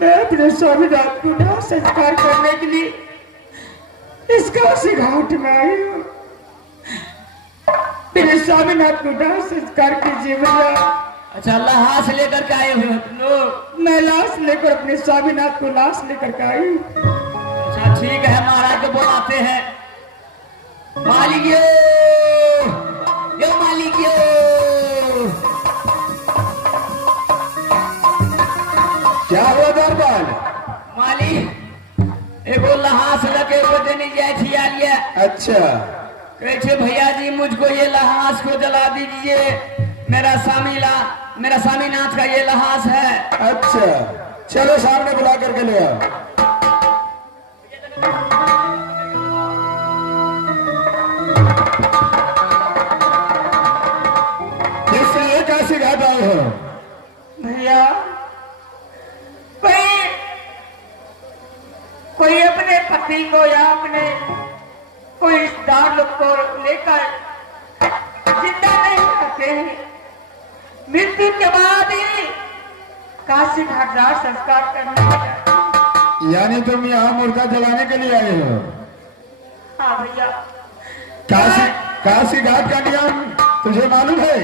मैं अपने स्वामीनाथ को दाह संस्कार करने के लिए इस काशी घाट में आई हूँ। मेरे स्वामीनाथ को दाह संस्कार कीजिए भैया। अच्छा, लाश लेकर के आए हुए हो तुम लोग? मैं लाश लेकर अपने स्वामीनाथ को लाश लेकर के आई। अच्छा ठीक है, महाराज को बुलाते हैं। मालिकियो, यो मालिकियो। क्या हुआ दरबार? मालिक एगो लहास लगे वो देने जाए थी आलिया। अच्छा, कैसे भैया जी मुझको ये लहास को जला दीजिए, मेरा स्वामीनाथ का ये लहास है। अच्छा, चलो सामने बुला करके ले आओ। इसलिए काशी घाट आए हो? भैया कोई अपने पति को या अपने कोई रिश्तेदार लोग को लेकर जिंदा नहीं रहते हैं। मृत्यु के बाद ही काशी घाट दाह संस्कार करने जाते। यानी तुम यहाँ मुर्दा जलाने के लिए आए हो? हाँ भैया। काशी घाट का नियम तुझे मालूम है?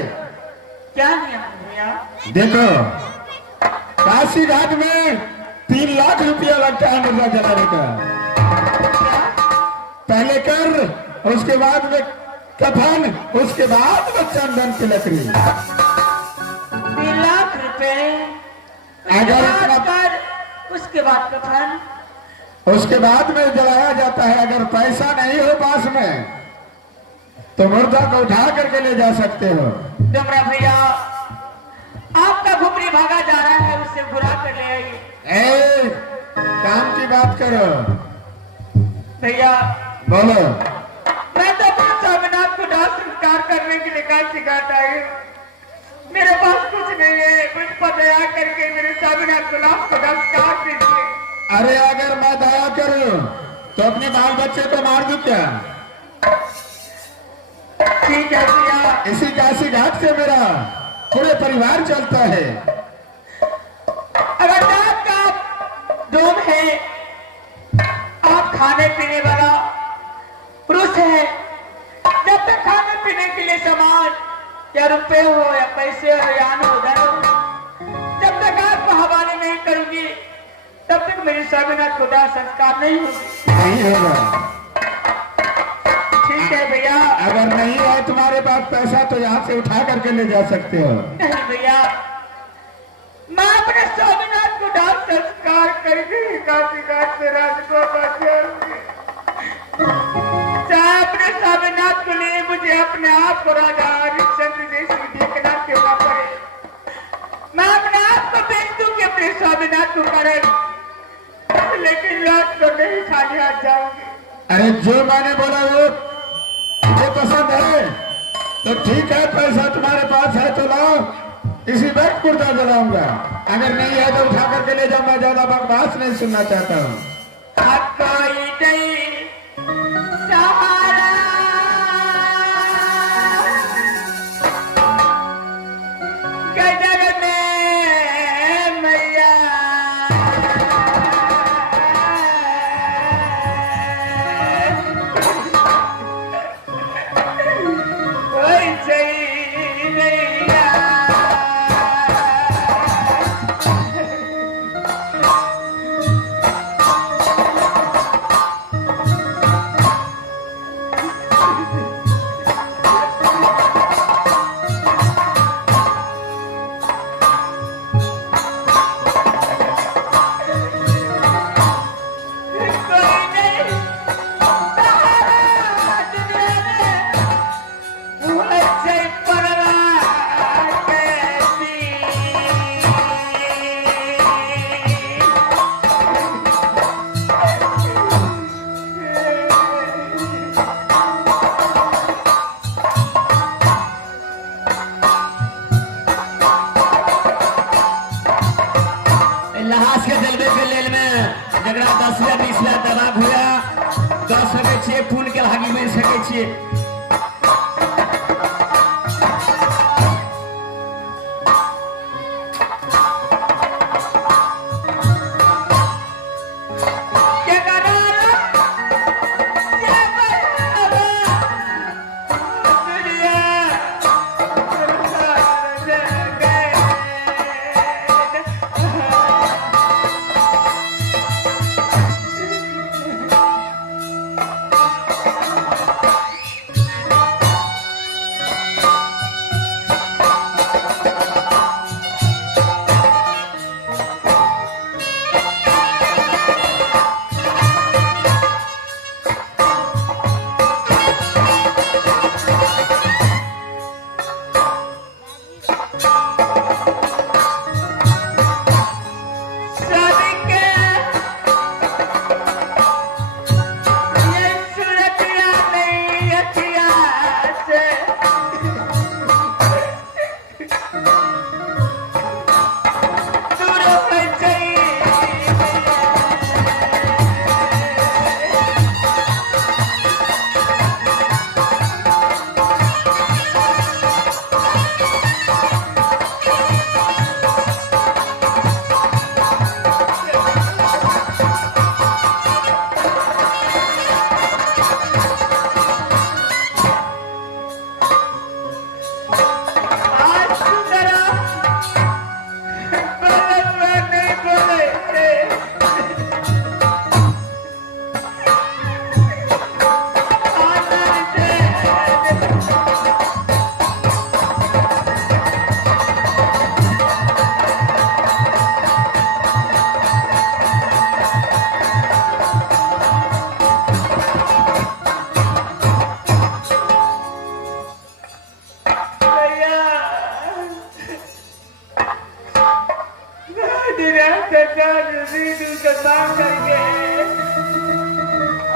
क्या नियम है भैया? देखो, काशी घाट में 3 लाख रुपया लगता है मुर्दा जलाने का। पहले कर, उसके बाद में कफन, उसके बाद में चंदन की लकड़ी। 3 लाख रुपए अगर उसके बाद कफन, उसके बाद में जलाया जाता है। अगर पैसा नहीं हो पास में तो मुर्दा को उठा करके ले जा सकते हो। डमरा भैया, आपका घुमरी भागा जा रहा है, उससे बुला कर ले आइए। काम की बात करो भैया। बोलो। मैं तो अपने स्वामीनाथ को दाह संस्कार करने के लिए काशी घाट आई हूँ। मेरे पास कुछ नहीं है, मुझ पर दया करके मेरे स्वामीनाथ को लाश को दाह संस्कार कीजिए। अरे अगर मैं दया करूं तो अपने बाल बच्चे को मार दूं क्या? ठीक है भैया। इसी काशी घाट से मेरा पूरे परिवार चलता है। अगर आपका डोम है, आप खाने पीने वाला पुरुष है, जब तक खाने पीने के लिए सामान या रुपए हो या पैसे हो या अन्न हो धन हो, जब तक आपको हवाले नहीं करूंगी तब तक मेरी स्वामीनाथ को दाह संस्कार नहीं होगी। नहीं होगा। ठीक है भैया। अगर नहीं है तुम्हारे पास पैसा तो यहाँ से उठा करके ले जा सकते हो। नहीं भैया, मैं अपने स्वामीनाथ को दाह संस्कार करके काशी घाट से राजकोट पहुंचूंगी। चाहे अपने स्वामीनाथ को लिए मुझे अपने आप को राजा हरिश्चंद्र जैसी देखना क्यों ना पड़े, मैं अपने आप को बेच दूं कि अपने स्वामीनाथ को करे, लेकिन लाश को नहीं खाली हाथ जाऊंगी। अरे जो मैंने बोला वो मुझे पसंद है तो ठीक है, पैसा तुम्हारे पास है तो लाओ, इसी वक्त मुर्दा जलाऊंगा। अगर नहीं है तो उठा करके ले जाओ। मैं ज्यादा बकवास नहीं सुनना चाहता हूँ। जगड़ा 10 या 20 लाख दबा हुआ दऽ सकै छियै, फूल के भागी बनि सकै छियै। दूर का काम करके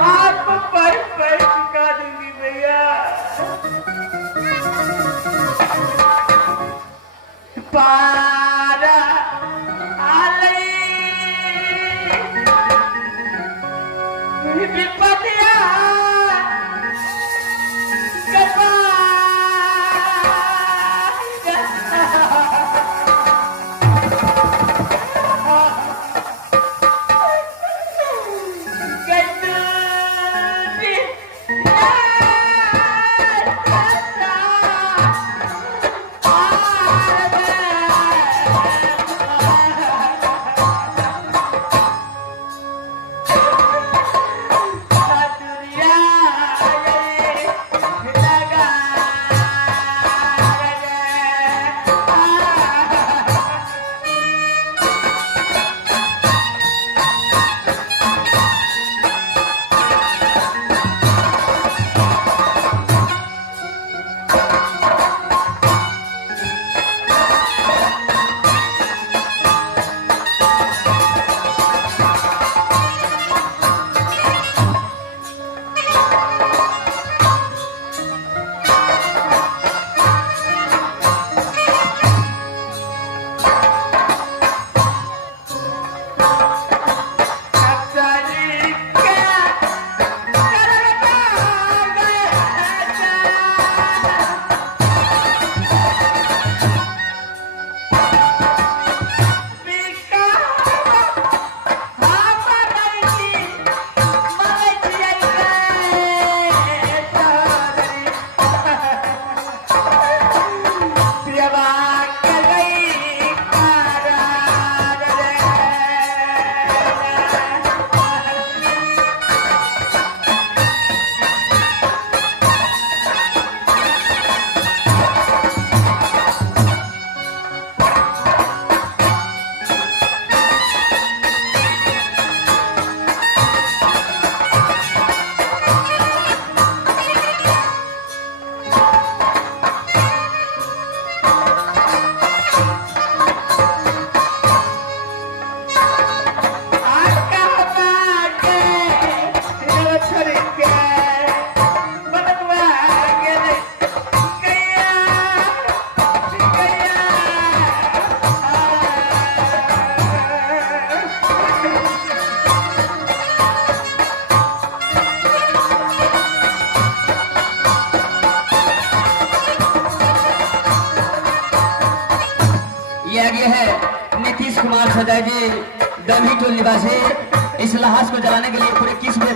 आपको पर चुका दूंगी भैया। पारा आलई विपतिया ये है नीतीश कुमार सदा जी दमही टोल निवासी। इस लाश को जलाने के लिए पूरे 21 बजे